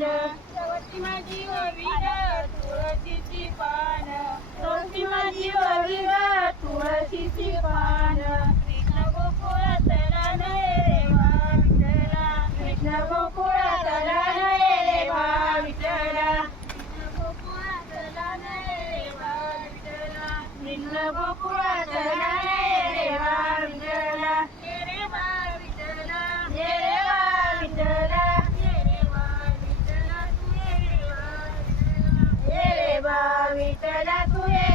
पान सवती माझी ओवी ग तुळशीची पान सवती माझी ओवी ग तुळशीची पान कृष्ण गोकुळात लहान रे वा विठ्ठला कृष्ण गोकुळात लहान रे वा विठ्ठला कृष्ण गोकुळात लहान रे वा विठ्ठला कृष्ण गोकुळात लहान रे वा विठ्ठला ये रे वा विठ्ठला ये रे वा विठ्ठला ये रे वा विठ्ठला तू ये रे वा विठ्ठला ये रे वा विठ्ठला तू ये